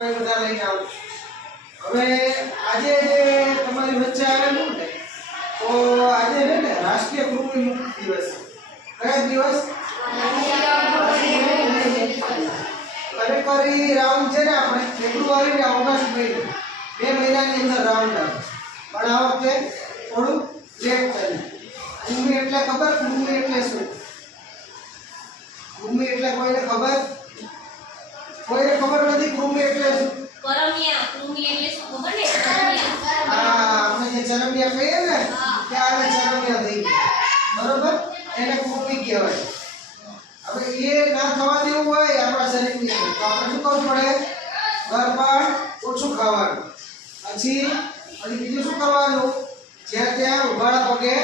બધા લઈને આવું. હવે આજે તમારી વચ્ચે આવેલું ને તો આજે છે ને રાષ્ટ્રીય કૃમિ મુક્તિ દિવસ. કયો દિવસ? ખરેખર ઈ રાઉન્ડ છે ને આપણે ફેબ્રુઆરી ને ઓગસ્ટ મહિનો 2 મહિનાની અંદર રાઉન્ડ આવે. પણ આ વખતે થોડું લેટ થયું. કૃમિ એટલે ખબર? કૃમિ એટલે શું? કૃમિ એટલે કોઈને ખબર? કોઈને ખબર નથી કૃમિ એટલે શું? કરમિયા. કૃમિ એટલે શું ખબર ને? કરમિયા. હા, આપણે જે ચરમિયા કહીએ ને ત્યાં આવે ચરમિયા થઈ ગયા. બરોબર? એને કૃમિ કહેવાય. હવે એ ના થવા દેવું હોય આપણા શરીરની અંદર તો આપણે શું કરવું પડે? ગરપાણ ઓછું ખાવાનું. પછી બીજું શું કરવાનું? જ્યાં ત્યાં ઉભાડા પગે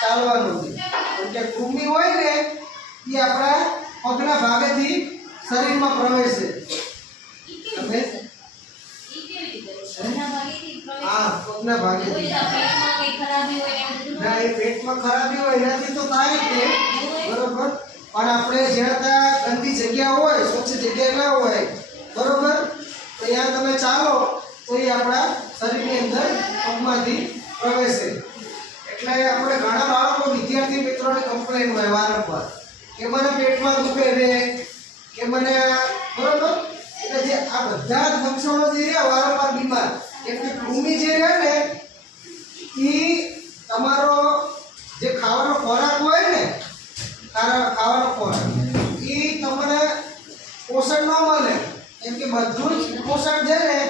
ચાલવાનું છે. કેમ કે કૃમિ હોય ને એ આપણા પગના ભાગેથી શરીરમાં પ્રવેશે. તમે હા, પગના ભાગેથી. ના, એ પેટમાં ખરાબી હોય એનાથી તો થાય જ ને. બરોબર? પણ આપણે જ્યાં ત્યાં ગંદી જગ્યા હોય, સ્વચ્છ જગ્યા ના હોય, બરોબર, તો ત્યાં તમે ચાલો તો એ આપણા શરીરની અંદર પગમાંથી પ્રવેશે. એટલે આપણે ઘણા બાળકો વિદ્યાર્થી મિત્રોને કમ્પ્લેન હોય વારંવાર કે મને પેટમાં દુખે છે કે મને, બરોબર, એટલે જે આ બધા જ લક્ષણો જે રહ્યા વારંવાર બીમાર, એટલે કૃમિ જે રહે ને એ તમારો જે ખાવાનો ખોરાક હોય ને, ખાવાનો ખોરાક એ તમને પોષણ ન મળે. કેમ કે બધું જ પોષણ છે ને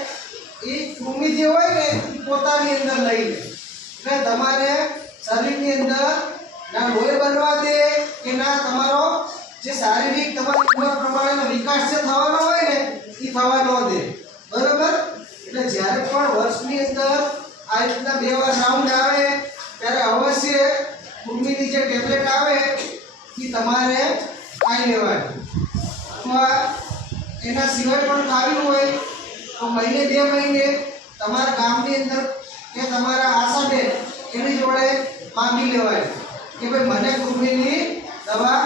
એ કૃમિ જે હોય ને એ પોતાની અંદર લઈ લે. એટલે તમારે શરીરની અંદર ના લોહી બનવા દે કે ના તમારો જે શારીરિક તમારી ઉંમર પ્રમાણેનો વિકાસ જે થવાનો હોય ને એ થવા ન દે. બરોબર? એટલે જ્યારે પણ વર્ષની અંદર આ રીતના 2 વાર રાઉન્ડ આવે ત્યારે અવશ્ય કૃમિની જે ટેબ્લેટ આવે એ તમારે ખાઈ લેવાની. અથવા એના સિવાય પણ ખાવી હોય તો મહિને 2 મહિને તમારા ગામની અંદર કે તમારા આશાબેન એની જોડે માંગી લેવાય કે ભાઈ મને કૃમિની દવા